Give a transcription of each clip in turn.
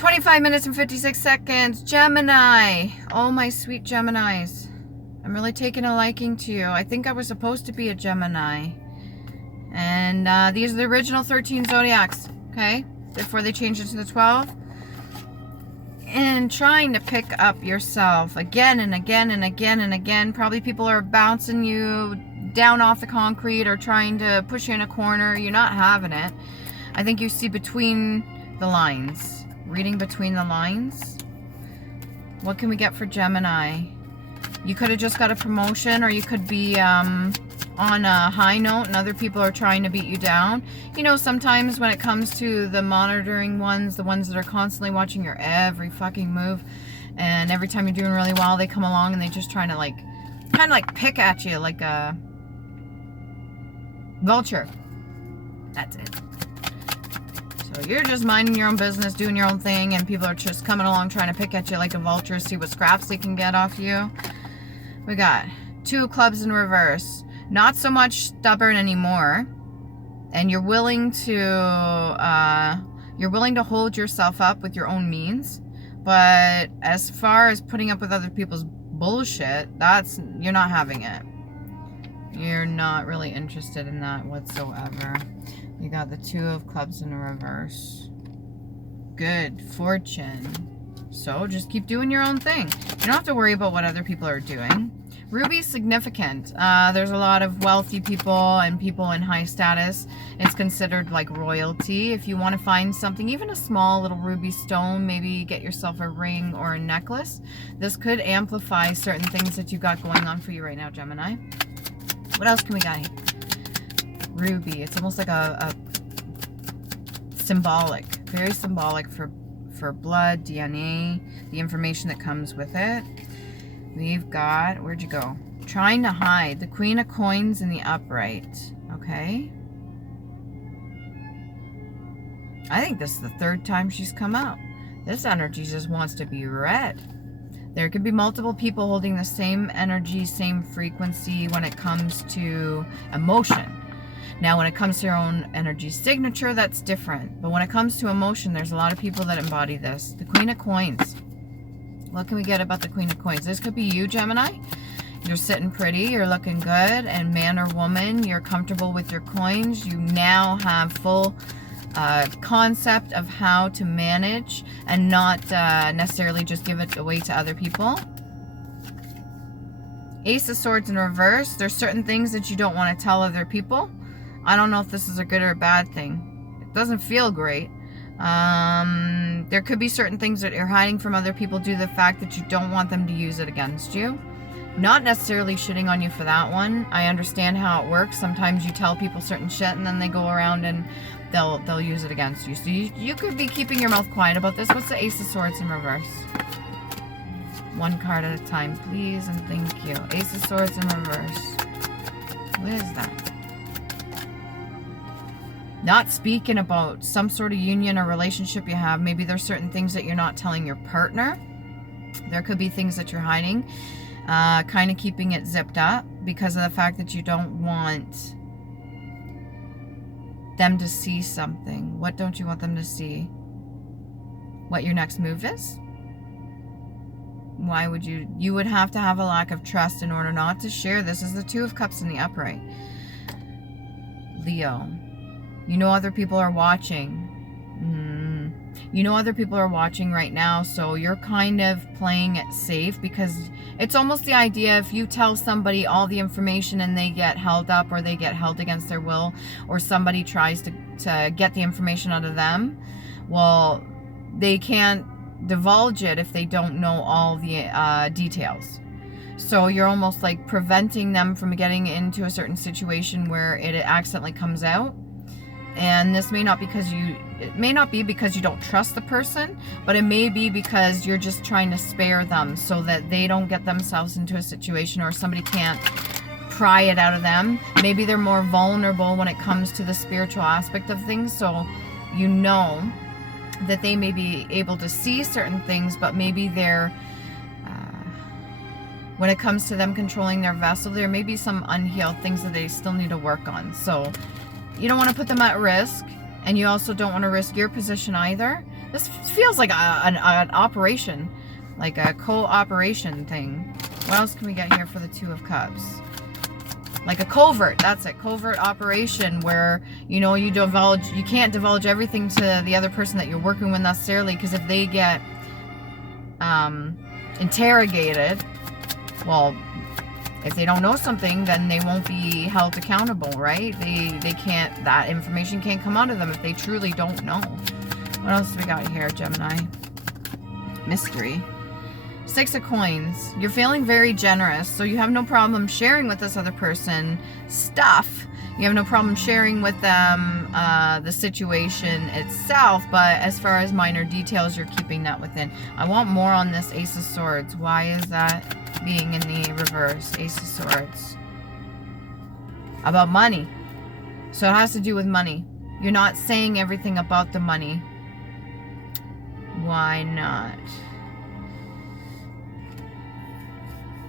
25 minutes and 56 seconds. Gemini. Oh, my sweet Geminis. I'm really taking a liking to you. I think I was supposed to be a Gemini. And these are the original 13 zodiacs, okay? Before they changed it to the 12. And trying to pick up yourself again and again and again and again. Probably people are bouncing you down off the concrete or trying to push you in a corner. You're not having it. I think you see between the lines. Reading between the lines. What can we get for Gemini? You could have just got a promotion, or you could be on a high note and other people are trying to beat you down. You know, sometimes when it comes to the monitoring ones, the ones that are constantly watching your every fucking move, and every time you're doing really well, they come along and they just trying to kind of like pick at you like a vulture. That's it. So you're just minding your own business, doing your own thing, and people are just coming along trying to pick at you like a vulture, see what scraps they can get off you. We got 2 of clubs in reverse. Not so much stubborn anymore, and you're willing to hold yourself up with your own means. But as far as putting up with other people's bullshit, you're not having it. You're not really interested in that whatsoever. You got the 2 of clubs in reverse. Good fortune. So just keep doing your own thing. You don't have to worry about what other people are doing. Ruby's significant. There's a lot of wealthy people and people in high status. It's considered like royalty. If you want to find something, even a small little ruby stone, maybe get yourself a ring or a necklace. This could amplify certain things that you got going on for you right now, Gemini. What else can we got here? Ruby. It's almost like a symbolic, very symbolic for blood, DNA, the information that comes with it. We've got, where'd you go? Trying to hide. The Queen of Coins in the upright. Okay. I think this is the 3rd time she's come out. This energy just wants to be read. There could be multiple people holding the same energy, same frequency when it comes to emotion. Now, when it comes to your own energy signature, that's different. But when it comes to emotion, there's a lot of people that embody this. The Queen of Coins. What can we get about the Queen of Coins? This could be you, Gemini. You're sitting pretty. You're looking good. And man or woman, you're comfortable with your coins. You now have full concept of how to manage and not necessarily just give it away to other people. Ace of Swords in reverse. There's certain things that you don't want to tell other people. I don't know if this is a good or a bad thing. It doesn't feel great. There could be certain things that you're hiding from other people due to the fact that you don't want them to use it against you. Not necessarily shitting on you for that one. I understand how it works. Sometimes you tell people certain shit and then they go around and they'll use it against you. So you could be keeping your mouth quiet about this. What's the Ace of Swords in reverse? 1 card at a time, please, and thank you. Ace of Swords in reverse. What is that? Not speaking about some sort of union or relationship you have. Maybe there's certain things that you're not telling your partner. There could be things that you're hiding. Kind of keeping it zipped up because of the fact that you don't want them to see something. What don't you want them to see? What your next move is? Why would you? You would have to have a lack of trust in order not to share. This is the 2 of Cups in the upright. Leo. You know other people are watching. You know other people are watching right now, so you're kind of playing it safe because it's almost the idea if you tell somebody all the information and they get held up or they get held against their will or somebody tries to get the information out of them, well, they can't divulge it if they don't know all the details. So you're almost like preventing them from getting into a certain situation where it accidentally comes out. And this may not be because you don't trust the person, but it may be because you're just trying to spare them so that they don't get themselves into a situation or somebody can't pry it out of them. Maybe they're more vulnerable when it comes to the spiritual aspect of things, so you know that they may be able to see certain things, but maybe they're when it comes to them controlling their vessel, there may be some unhealed things that they still need to work on. So you don't want to put them at risk, and you also don't want to risk your position either. This feels like an operation, like a cooperation thing. What else can we get here for the Two of Cups? Like a covert, that's it, covert operation where, you know, you can't divulge everything to the other person that you're working with necessarily, because if they get interrogated, well, if they don't know something, then they won't be held accountable, right? They can't, that information can't come out of them if they truly don't know. What else do we got here, Gemini? Mystery. 6 of Coins. You're feeling very generous, so you have no problem sharing with this other person stuff. You have no problem sharing with them the situation itself, but as far as minor details, you're keeping that within. I want more on this Ace of Swords. Why is that being in the reverse? Ace of Swords. About money. So it has to do with money. You're not saying everything about the money. Why not?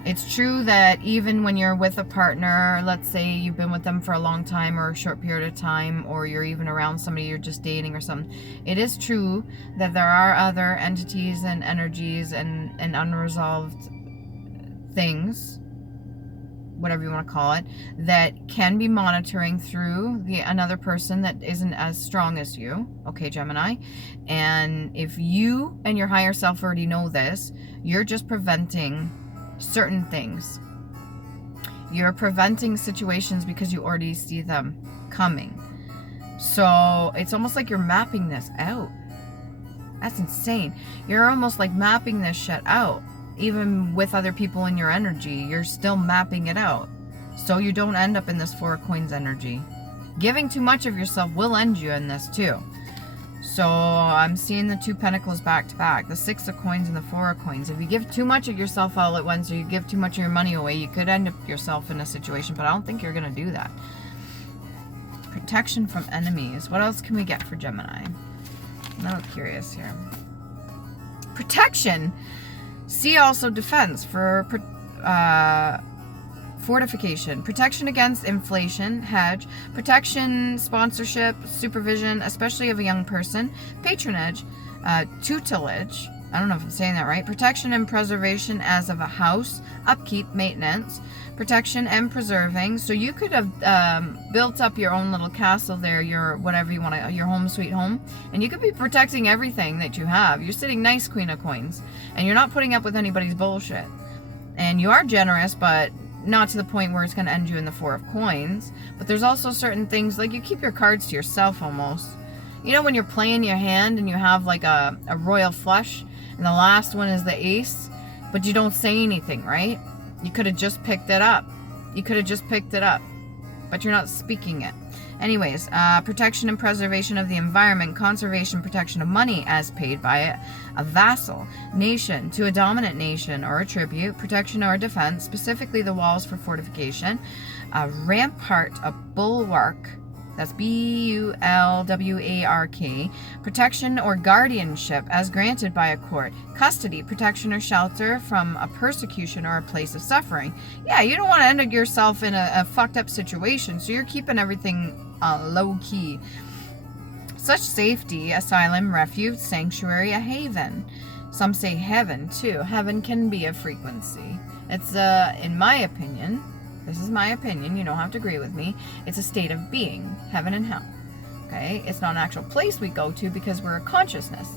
It's true that even when you're with a partner, let's say you've been with them for a long time or a short period of time, or you're even around somebody you're just dating or something, it is true that there are other entities and energies and unresolved things, whatever you want to call it, that can be monitoring through another person that isn't as strong as you, okay, Gemini? And if you and your higher self already know this, you're just preventing certain things. You're preventing situations because you already see them coming. So it's almost like you're mapping this out. That's insane. You're almost like mapping this shit out. Even with other people in your energy, you're still mapping it out. So you don't end up in this Four of Coins energy. Giving too much of yourself will end you in this too. So I'm seeing the 2 Pentacles back to back, the 6 of Coins and the 4 of Coins. If you give too much of yourself all at once, or you give too much of your money away, you could end up yourself in a situation, but I don't think you're going to do that. Protection from enemies. What else can we get for Gemini? I'm a little curious here. Protection. See also defense for fortification, protection against inflation, hedge, protection, sponsorship, supervision, especially of a young person, patronage, tutelage, I don't know if I'm saying that right, protection and preservation as of a house, upkeep, maintenance, protection and preserving. So you could have built up your own little castle there, your whatever you want to, your home sweet home, and you could be protecting everything that you have. You're sitting nice, Queen of Coins, and you're not putting up with anybody's bullshit. And you are generous, but not to the point where it's going to end you in the 4 of Coins. But there's also certain things, like you keep your cards to yourself almost. You know when you're playing your hand and you have like a royal flush, and the last one is the ace, but you don't say anything, right? You could have just picked it up. You could have just picked it up, but you're not speaking it. Anyways, protection and preservation of the environment, conservation, protection of money as paid by a vassal, nation to a dominant nation or a tribute, protection or defense, specifically the walls for fortification, a rampart, a bulwark, that's B-U-L-W-A-R-K, protection or guardianship as granted by a court, custody, protection or shelter from a persecution or a place of suffering. Yeah, you don't want to end up yourself in a fucked up situation, so you're keeping everything low key. Such safety, asylum, refuge, sanctuary, a haven. Some say heaven too. Heaven can be a frequency. It's in my opinion, this is my opinion, you don't have to agree with me, it's a state of being, heaven and hell. Okay? It's not an actual place we go to because we're a consciousness.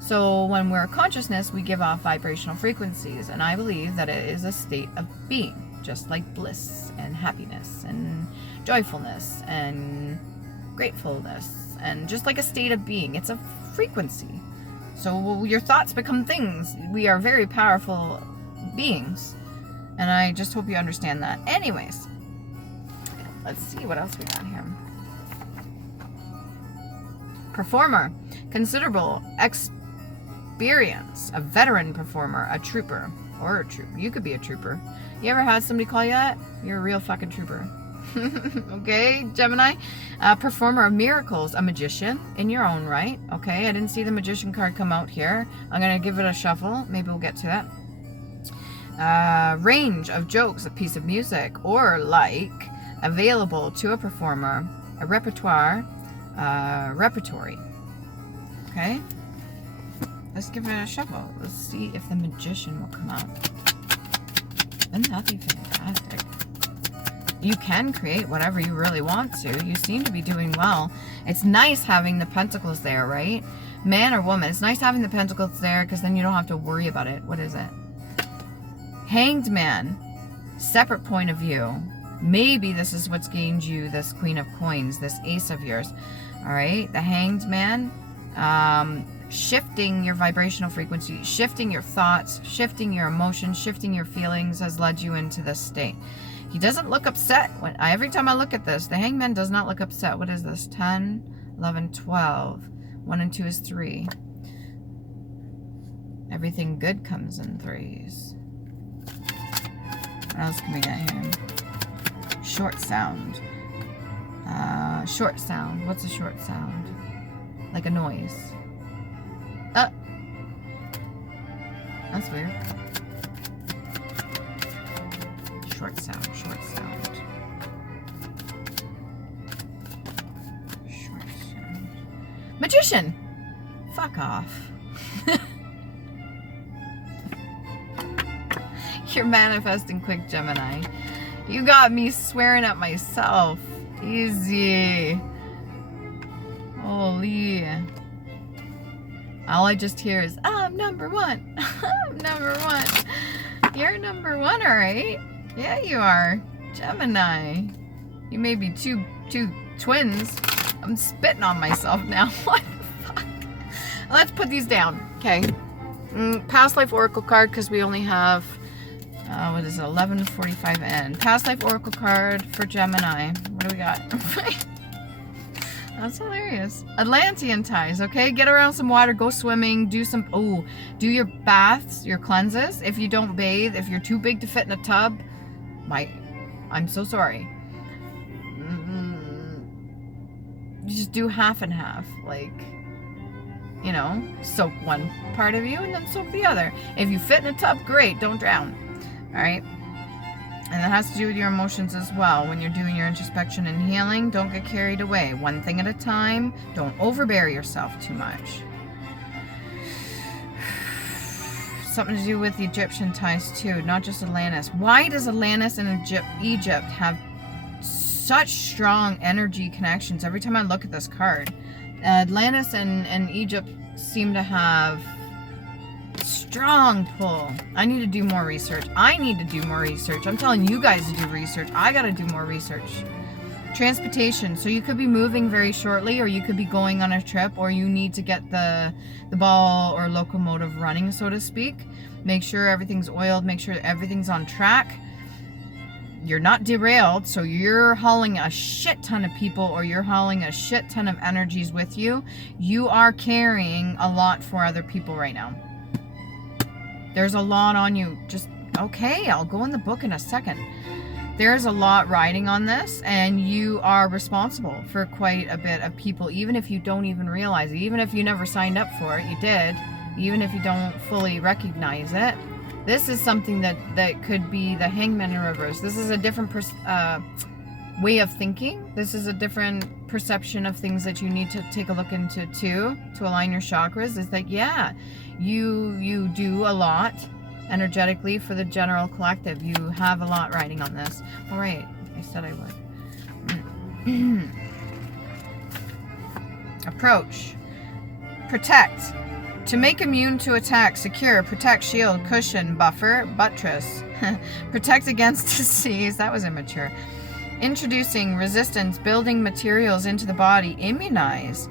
So when we're a consciousness, we give off vibrational frequencies, and I believe that it is a state of being, just like bliss and happiness and joyfulness and gratefulness, and just like a state of being, it's a frequency. So your thoughts become things. We are very powerful beings. And I just hope you understand that. Anyways, let's see what else we got here. Performer. Considerable experience. A veteran performer. A trooper. Or a trooper. You could be a trooper. You ever had somebody call you that? You're a real fucking trooper. Okay, Gemini. Performer of miracles. A magician in your own right. Okay, I didn't see the magician card come out here. I'm going to give it a shuffle. Maybe we'll get to that. Range of jokes, a piece of music, or like, available to a performer, a repertoire, repertory. Okay? Let's give it a shuffle. Let's see if the Magician will come out. Wouldn't that be fantastic? You can create whatever you really want to. You seem to be doing well. It's nice having the Pentacles there, right? Man or woman, it's nice having the Pentacles there because then you don't have to worry about it. What is it? Hanged Man. Separate point of view. Maybe this is what's gained you this Queen of Coins, this Ace of yours. All right, the Hanged Man. Shifting your vibrational frequency, shifting your thoughts, shifting your emotions, shifting your feelings has led you into this state. He doesn't look upset. Every time I look at this, the Hanged Man does not look upset. What is this? 10, 11, 12. 1 and 2 is 3. Everything good comes in threes. What else can we get here? Short sound. Short sound. What's a short sound? Like a noise. That's weird. Short sound, short sound. Short sound. Magician! Fuck off. You're manifesting quick, Gemini. You got me swearing at myself. Easy. Holy. All I just hear is, I'm number one. I'm number one. You're number one, all right? Yeah, you are. Gemini. You may be two twins. I'm spitting on myself now. What the fuck? Let's put these down. Okay. Past life oracle card, because we only have, what is it, 11:45 in. Past life oracle card for Gemini. What do we got? That's hilarious. Atlantean ties, okay? Get around some water, go swimming, do your baths, your cleanses. If you don't bathe, if you're too big to fit in a tub, I'm so sorry. You just do half and half. Like, you know, soak one part of you and then soak the other. If you fit in a tub, great, don't drown. All right? And that has to do with your emotions as well. When you're doing your introspection and healing, don't get carried away. One thing at a time. Don't overbear yourself too much. Something to do with the Egyptian ties too, not just Atlantis. Why does Atlantis and Egypt have such strong energy connections? Every time I look at this card, Atlantis and Egypt seem to have strong pull. I need to do more research. I'm telling you guys to do research. I gotta do more research. Transportation. So you could be moving very shortly, or you could be going on a trip, or you need to get the ball or locomotive running, so to speak. Make sure everything's oiled. Make sure everything's on track. You're not derailed, so you're hauling a shit ton of people, or you're hauling a shit ton of energies with you. You are carrying a lot for other people right now. There's a lot on you. Just, okay, I'll go in the book in a second. There's a lot riding on this, and you are responsible for quite a bit of people, even if you don't even realize it. Even if you never signed up for it, you did. Even if you don't fully recognize it. This is something that could be the Hangman in reverse. This is a different way of thinking. This is a different perception of things that you need to take a look into too, to align your chakras. It's like, yeah, you do a lot energetically for the general collective. You have a lot riding on this. All right, I said I would. Approach. Protect. To make immune to attack, secure, protect, shield, cushion, buffer, buttress. Protect against disease. That was immature. Introducing resistance, building materials into the body, immunize.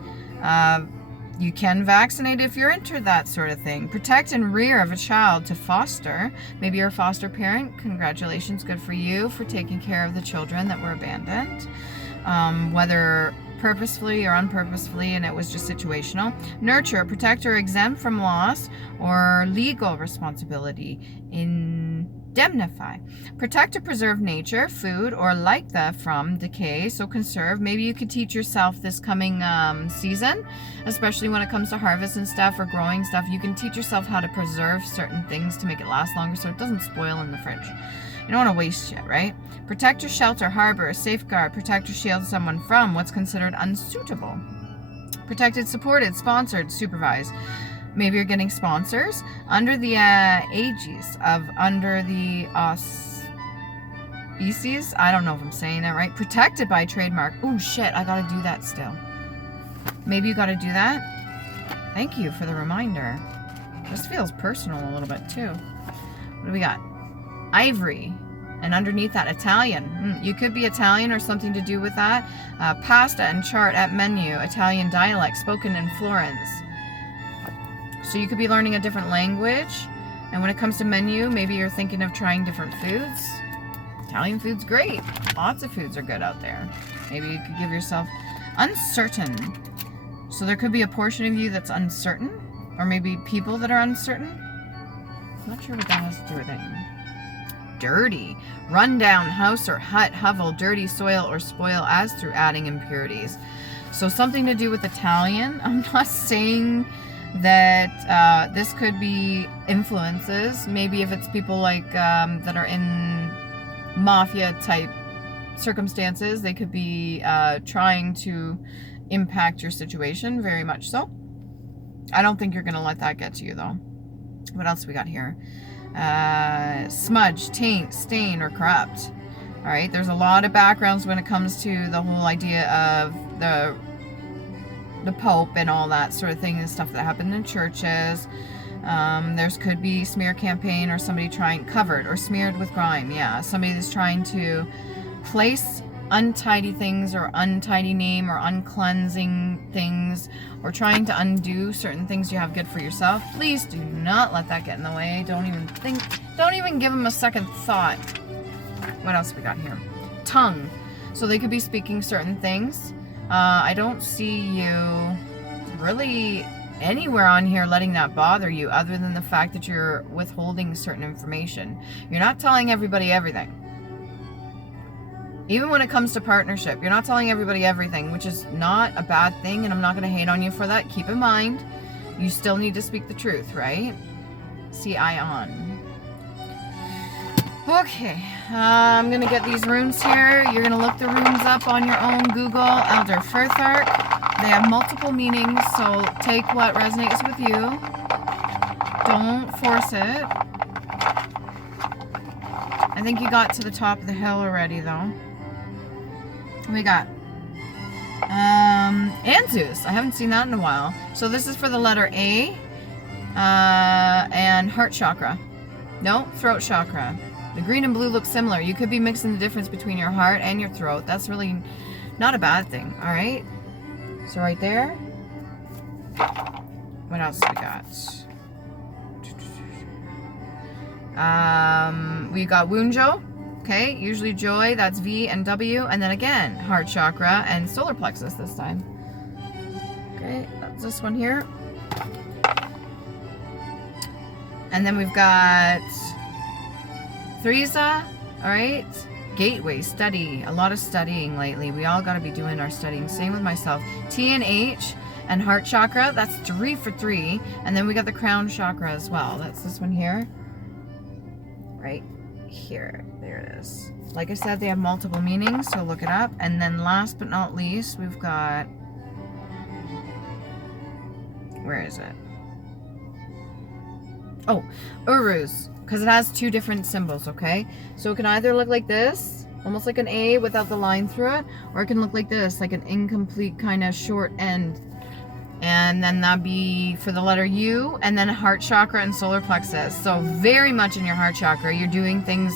You can vaccinate if you're into that sort of thing. Protect and rear of a child, to foster. Maybe you're a foster parent. Congratulations, good for you for taking care of the children that were abandoned. Whether purposefully or unpurposefully, and it was just situational. Nurture, protect or exempt from loss or legal responsibility. Indemnify. Protect or preserve nature, food, or like that from decay, so conserve. Maybe you could teach yourself this coming season, especially when it comes to harvest and stuff, or growing stuff. You can teach yourself how to preserve certain things to make it last longer so it doesn't spoil in the fridge. You don't want to waste shit, right? Protect or shelter, harbor, safeguard, protect or shield someone from what's considered unsuitable. Protected, supported, sponsored, supervised. maybe you're getting sponsors under the aegis of under the auspices. I don't know if I'm saying that right. Protected by trademark. Oh shit, I gotta do that still. Maybe you gotta do that. Thank you for the reminder. This feels personal a little bit too. What do we got? Ivory. And underneath that, Italian. You could be Italian or something to do with that. Pasta and chart at menu. Italian dialect spoken in Florence. So you could be learning a different language. And when it comes to menu, maybe you're thinking of trying different foods. Italian food's great. Lots of foods are good out there. Maybe you could give yourself uncertain. So there could be a portion of you that's uncertain. Or maybe people that are uncertain. I'm not sure what that has to do with it. Dirty. Run down house or hut, hovel, dirty soil or spoil as through adding impurities. So something to do with Italian. I'm not saying that this could be influences. Maybe if it's people like that are in mafia type circumstances, they could be trying to impact your situation, very much so. I don't think you're going to let that get to you though. What else we got here? Smudge, taint, stain, or corrupt. All right, there's a lot of backgrounds when it comes to the whole idea of the Pope and all that sort of thing and stuff that happened in churches. There's could be smear campaign or somebody trying covered or smeared with grime. Yeah, somebody that's trying to place untidy things or untidy name or uncleansing things or trying to undo certain things you have good for yourself. Please do not let that get in the way. Don't even give them a second thought. What else we got here? Tongue. So they could be speaking certain things. I don't see you really anywhere on here letting that bother you other than the fact that you're withholding certain information. You're not telling everybody everything. Even when it comes to partnership, you're not telling everybody everything, which is not a bad thing, and I'm not going to hate on you for that. Keep in mind, you still need to speak the truth, right? See, I on. Okay, I'm going to get these runes here. You're going to look the runes up on your own Google. Elder Firthark. They have multiple meanings, so take what resonates with you. Don't force it. I think you got to the top of the hill already, though. We got Anzus. I haven't seen that in a while. So this is for the letter A and heart chakra. No, throat chakra. The green and blue look similar. You could be mixing the difference between your heart and your throat. That's really not a bad thing, all right? So right there. What else we got? We got Wunjo. Okay, usually joy, that's V and W, and then again, heart chakra and solar plexus this time. Okay, that's this one here. And then we've got Threesa, all right, gateway, study, a lot of studying lately. We all got to be doing our studying, same with myself. T and H and heart chakra, that's 3 for 3, and then we got the crown chakra as well. That's this one here, right here. There it is. Like I said, they have multiple meanings, so look it up. And then last but not least, we've got, where is it? Oh, Uruz, because it has 2 different symbols, okay? So it can either look like this, almost like an A without the line through it, or it can look like this, like an incomplete kind of short end. And then that'd be for the letter U, and then heart chakra and solar plexus. So very much in your heart chakra, you're doing things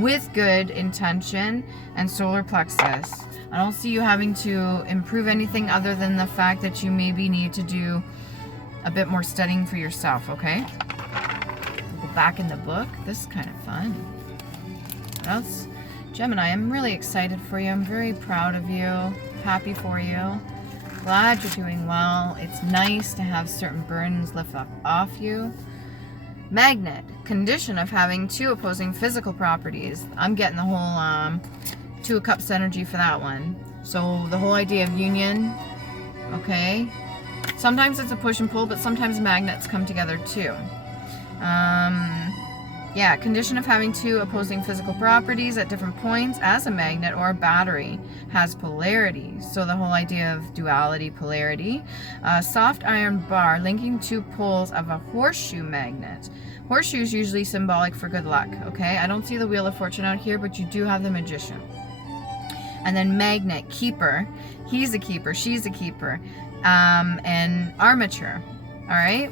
with good intention and solar plexus. I don't see you having to improve anything other than the fact that you maybe need to do a bit more studying for yourself, okay? We'll go back in the book. This is kind of fun. That's Gemini. I'm really excited for you. I'm very proud of you. Happy for you. Glad you're doing well. It's nice to have certain burdens lift off you. Magnet, condition of having 2 opposing physical properties. I'm getting the whole 2 of Cups energy for that one. So the whole idea of union, okay? Sometimes it's a push and pull, but sometimes magnets come together too. Yeah, condition of having two opposing physical properties at different points as a magnet or a battery has polarity. So the whole idea of duality, polarity. Soft iron bar linking two poles of a horseshoe magnet. Horseshoe is usually symbolic for good luck, okay? I don't see the Wheel of Fortune out here, but you do have the Magician. And then magnet, keeper. He's a keeper, she's a keeper. And armature, all right?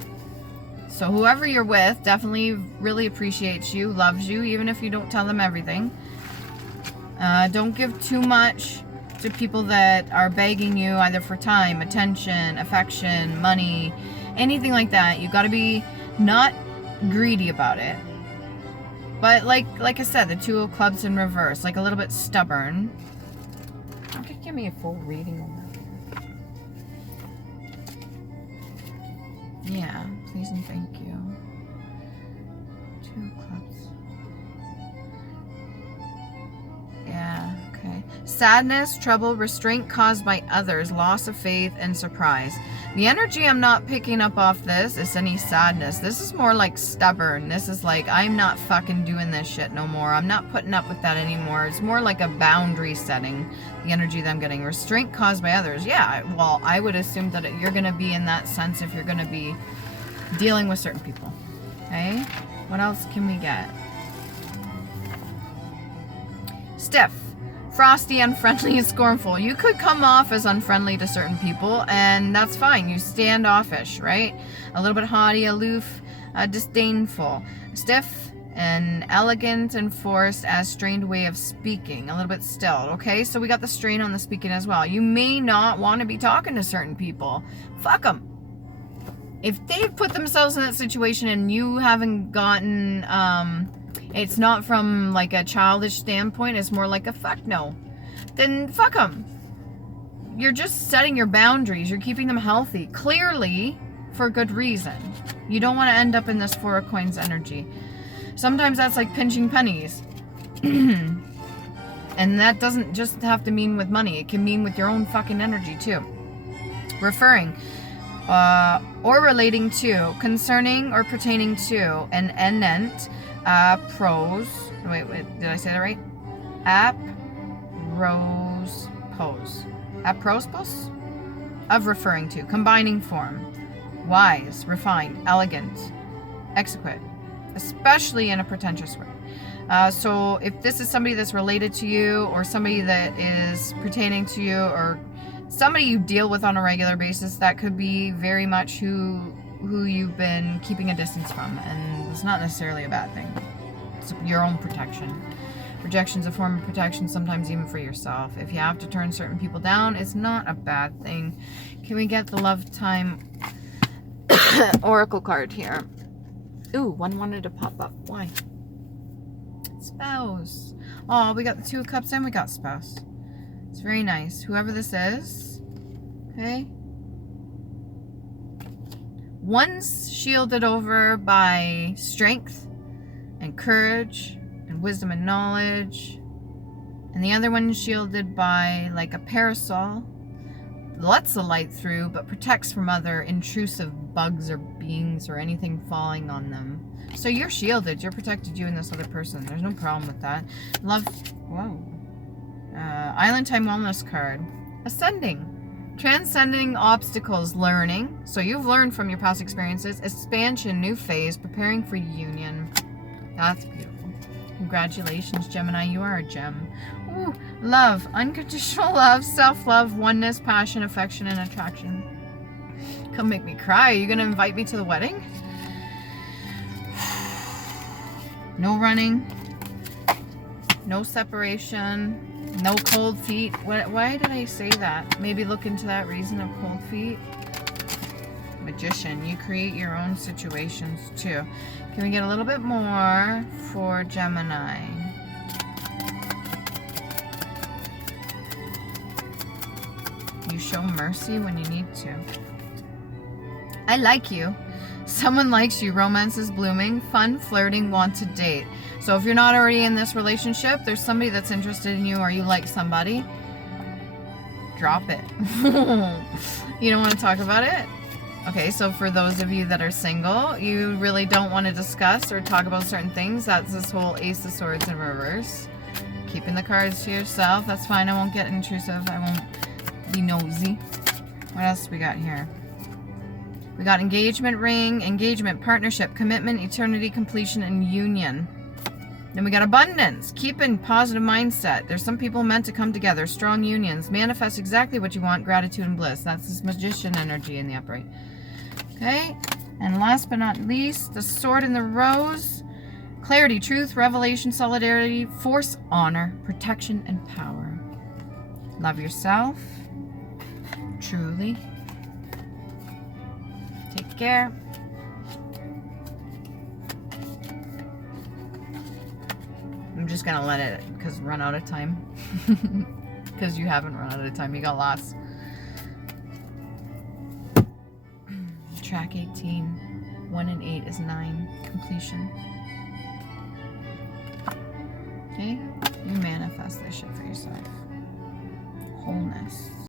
So whoever you're with definitely really appreciates you, loves you, even if you don't tell them everything. Don't give too much to people that are begging you either for time, attention, affection, money, anything like that. You got to be not greedy about it. But like I said, the Two of Clubs in reverse, like a little bit stubborn. Okay, give me a full reading on that. Yeah, please and thank you. Two of Clubs. Yeah, okay. Sadness, trouble, restraint caused by others, loss of faith, and surprise. The energy I'm not picking up off this is any sadness. This is more like stubborn. This is like, I'm not fucking doing this shit no more. I'm not putting up with that anymore. It's more like a boundary setting, the energy that I'm getting. Restraint caused by others. Yeah, well, I would assume that you're going to be in that sense if you're going to be dealing with certain people. Okay? What else can we get? Stiff. Frosty, unfriendly, and scornful. You could come off as unfriendly to certain people, and that's fine. You standoffish, right? A little bit haughty, aloof, disdainful. Stiff and elegant and forced as strained way of speaking. A little bit stilled, okay? So we got the strain on the speaking as well. You may not want to be talking to certain people. Fuck them. If they've put themselves in that situation and you haven't gotten... it's not from like a childish standpoint, it's more like a fuck no, then fuck them. You're just setting your boundaries, you're keeping them healthy, clearly for good reason. You don't want to end up in this Four of Coins energy. Sometimes that's like pinching pennies. And that doesn't just have to mean with money, it can mean with your own fucking energy too. Referring or relating to, concerning or pertaining to, an enent. Pros. Wait, did I say that right? Aprospos? Of referring to. Combining form. Wise, refined, elegant, exquisite. Especially in a pretentious way. So if this is somebody that's related to you, or somebody that is pertaining to you, or somebody you deal with on a regular basis, that could be very much who you've been keeping a distance from, and it's not necessarily a bad thing. It's your own protection. Rejection's a form of protection, sometimes even for yourself. If you have to turn certain people down, it's not a bad thing. Can we get the Love Time Oracle card here? Ooh, one wanted to pop up. Why? Spouse. Oh, we got the Two of Cups and we got spouse. It's very nice. Whoever this is, okay? One's shielded over by strength and courage and wisdom and knowledge. And the other one's shielded by like a parasol. Lets the light through, but protects from other intrusive bugs or beings or anything falling on them. So you're shielded. You're protected, you and this other person. There's no problem with that. Love. Whoa. Island Time Wellness card. Ascending. Transcending obstacles, learning. So you've learned from your past experiences. Expansion, new phase, preparing for union. That's beautiful. Congratulations, Gemini. You are a gem. Ooh, love. Unconditional love, self-love, oneness, passion, affection, and attraction. Come make me cry. Are you going to invite me to the wedding? No running. No separation. No cold feet. Why did I say that? Maybe look into that reason of cold feet. Magician. You create your own situations too. Can we get a little bit more for Gemini? You show mercy when you need to. I like you. Someone likes you. Romance is blooming. Fun, flirting, want to date. So if you're not already in this relationship, there's somebody that's interested in you, or you like somebody, drop it. You don't want to talk about it? Okay, so for those of you that are single, you really don't want to discuss or talk about certain things. That's this whole Ace of Swords in reverse. Keeping the cards to yourself. That's fine. I won't get intrusive. I won't be nosy. What else we got here? We got engagement ring, engagement, partnership, commitment, eternity, completion, and union. Then we got abundance, keeping positive mindset. There's some people meant to come together, strong unions, manifest exactly what you want, gratitude and bliss. That's this magician energy in the upright. Okay, and last but not least, the sword and the rose. Clarity, truth, revelation, solidarity, force, honor, protection, and power. Love yourself, truly. Take care. I'm just gonna let it run out of time. Because you haven't run out of time, you got lost. Track 18. 1 and 8 is 9. Completion. Okay? You manifest this shit for yourself. Wholeness.